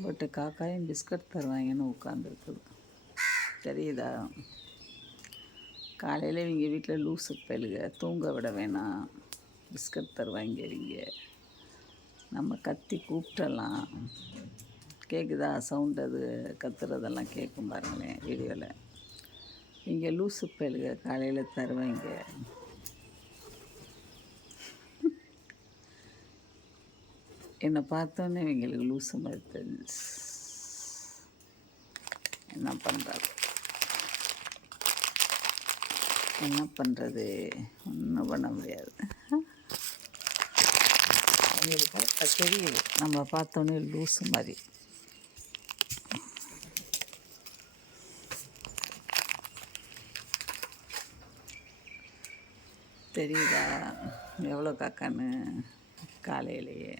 பட்டு காக்காயும் பிஸ்கட் தருவாங்கன்னு உட்காந்துருக்குது. தெரியுதா? காலையில் இவங்க வீட்டில் லூஸு பயலுக தூங்க விட வேணாம், பிஸ்கட் தருவாங்க. இவங்க நம்ம கத்தி கூப்பிட்டலாம். கேட்குதா சவுண்ட்? அது கத்துறதெல்லாம் கேட்கும் பாருங்களேன் வீடியோவில். இங்கே லூஸு பயலுக காலையில் தருவாங்க. என்னை பார்த்தோன்னே இவங்களுக்கு லூஸு மாதிரி தெரிஞ்சு. என்ன பண்ணுறது ஒன்றும் பண்ண முடியாது. அவங்களுக்கு தெரியுது நம்ம பார்த்தோன்னே லூஸு மாதிரி. தெரியுதா எவ்வளோ காக்கான்னு காலையிலேயே?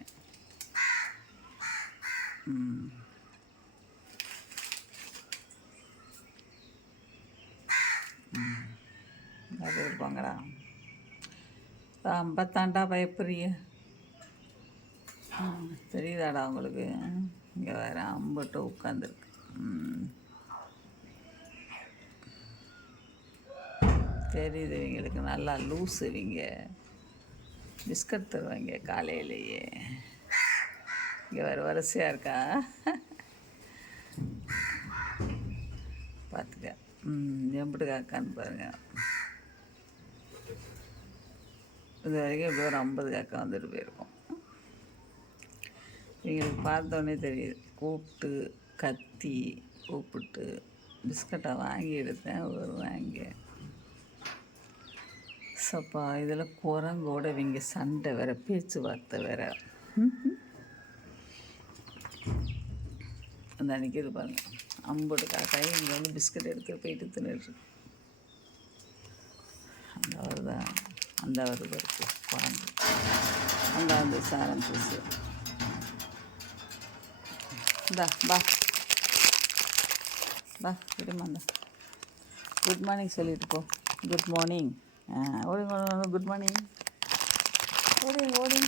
அது இருப்பாங்கடா. ஐம்பத்தாண்டா பயப்படுறிய? தெரியுதாடா உங்களுக்கு? இங்கே வேறு அம்பட்டு உட்காந்துருக்கு. தெரியுது இவங்களுக்கு நல்லா லூஸ். இவங்க பிஸ்கட் தருவாங்க காலையிலேயே. இங்கே வேறு வரிசையாக இருக்கா பார்த்துக்க. எப்படி காக்கான்னு பாருங்கள். இது வரைக்கும் இப்படி ஒரு 50 காக்கா வந்துட்டு போயிருக்கோம். இவங்களுக்கு பார்த்தோன்னே தெரியுது. கூப்பிட்டு கத்தி கூப்பிட்டு பிஸ்கட்டை வாங்கி எடுத்தேன் வாங்கி. சப்பா இதில் குரங்கோட இவங்க சண்டை வேறு, பேச்சுவார்த்தை வேறு. அந்த அன்றைக்கி இது பாருங்க, 50 காக்காய் இங்கே வந்து பிஸ்கட் எடுத்து போயிட்டு தின்னுட்டு. அந்த வருது இருக்கு குரங்கு. அந்த வந்து சாரம் பீஸு. இந்தா பா விடுமா. அந்த குட் மார்னிங் சொல்லிட்டு போ. Good morning. ஓடிங்க குட் மார்னிங். ஓடி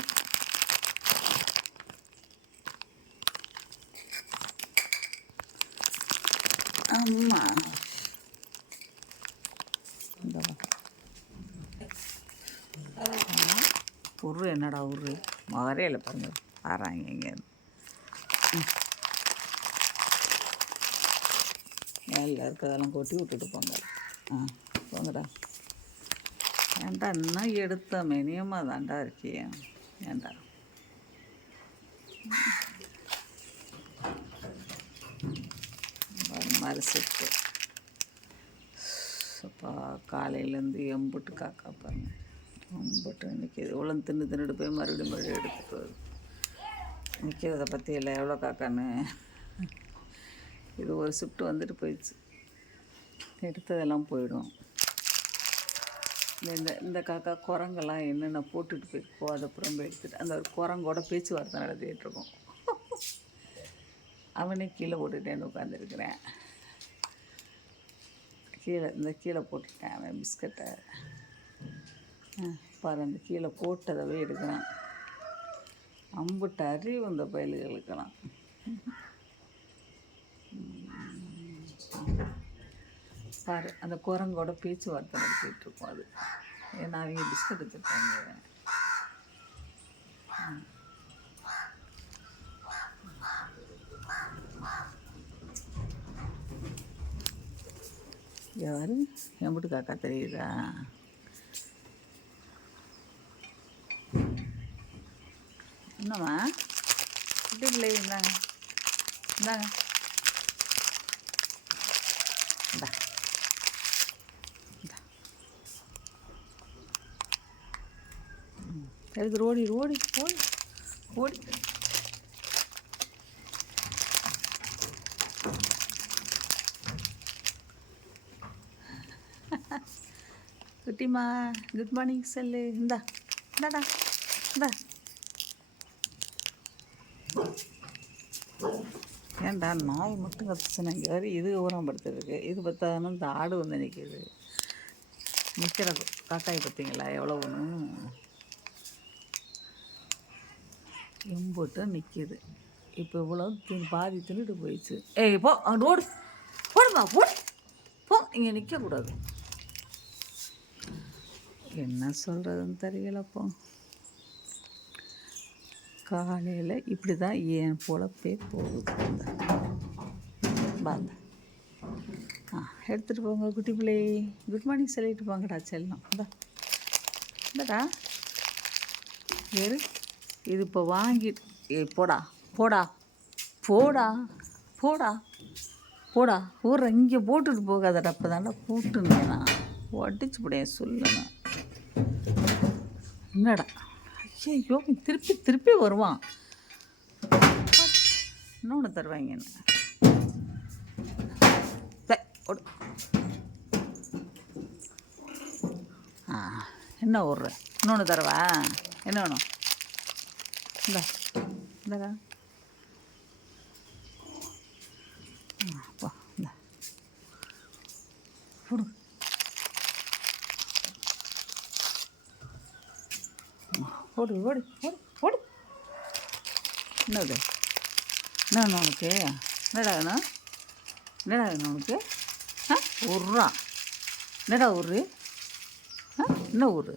அம்மா. இந்த உரு என்னடா உரு மகரையில் பாருங்க ஆறாங்க எங்கேருந்து. மேலே இருக்கிறதெல்லாம் கொட்டி விட்டுட்டு போங்க. போங்கடா. ஏன்டா இன்னும் எடுத்த மினியமாக தாண்டா இருக்கிய? ஏன்டா மறுசிட்டு அப்பா காலையிலேருந்து எம்புட்டு காக்கா பாருங்க. எம்புட்டு நிற்கிது. இவ்வளோ தின்னுட்டு போய் மறுபடியும் எடுத்துட்டு வருது. நிற்கிறத பற்றி இல்லை எவ்வளோ காக்கான்னு. இது ஒரு ஷிஃப்ட் வந்துட்டு போயிடுச்சு. எடுத்ததெல்லாம் போயிடும். இந்த காக்கா குரங்கெல்லாம் என்னென்ன போட்டுட்டு போயிருக்கோ அதை புறம்பு எடுத்துட்டு அந்த ஒரு குரங்கோட பேச்சுவார்த்தை நடத்திட்டு இருக்கோம். அவனே கீழே போட்டுட்டேன்னு உட்காந்துருக்குறேன். கீழே போட்டுட்டேன் அவன் பிஸ்கட்டை. பாரு அந்த கீழே போட்டதவே எடுக்கிறான். அம்புட்டு அறிவு இந்த பயல்களுக்கெல்லாம். பாரு அந்த குரங்கோட பேச்சுவார்த்தை நடத்திட்டு இருக்கோம். அது ஏன்னா அவங்க பிஸ்கட் எடுத்துருக்காங்க. யாரு எம்பிட்டு காக்கா தெரியுதா? என்னம்மா குட்டி பிள்ளை இந்தாங்க இந்தாங்க இந்தா எடுத்து ஓடி ஓடி ஓடி ஓடி. குட்டிமா குட் மார்னிங் சொல்லு. இந்தாடா இந்தா. ஏன்டா நாய் மட்டும் கத்துச்சுன்னா இங்கே வேறு இது ஊரம் படுத்துருக்கு. இது பார்த்தாலும் இந்த ஆடு வந்து நிற்கிது. நிற்கிற காக்காய் பார்த்தீங்களா எவ்வளோ ஒன்று எம்போட்டு நிற்கிது. இப்போ இவ்வளோ பாதி தின்னுட்டு போயிடுச்சு. ஏய் போ ரோடு போடுமா போடு போ, இங்கே நிற்கக்கூடாது. என்ன சொல்கிறதுன்னு தெரியலப்போ. காலையில் இப்படி தான் என் பொழப்பே போகுது. பாந்த எடுத்துகிட்டு போங்க குட்டி பிள்ளை. குட் மார்னிங் சொல்லிட்டு போங்கடா செல்லம். இந்தடா வேறு இது இப்போ வாங்கிட்டு போடா போடா போடா போடா போடா ஊரை இங்கே போட்டுட்டு போகாதடா. அப்போ தாண்டா கூட்டுனேண்ணா ஒடிச்சு போடேன் சொல்லணும். என்னடா ஐயோ திருப்பி திருப்பி வருவான். இன்னொன்று தருவாங்க என்ன என்ன விட்ற இன்னொன்று தரவா? என்ன வேணும்? இந்தடா அப்பா இந்த போடு. ஓடு ஓடு ஓடு ஓடு. என்னது என்ன வேணும் உனக்கு? என்னடா வேணும்? என்னடா வேணும் உனக்கு? உர்றா என்னடா ஊரு? என்ன ஊர்?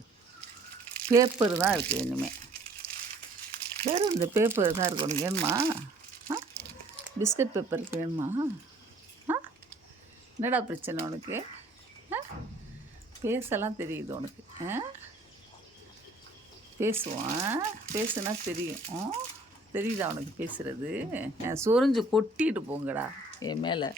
பேப்பர் தான் இருக்குது இனிமேல். வேறு இந்த பேப்பர் தான் இருக்குது. உனக்கு வேணுமா? பிஸ்கட் பேப்பருக்கு வேணுமா? என்னடா பிரச்சனை உனக்கு? பேசலாம் தெரியுது உனக்கு. பேசுவான், பேசுனா தெரியும். தெரியுதா உனக்கு பேசுகிறது? சொரிஞ்சு கொட்டிட்டு போங்கடா என் மேலே.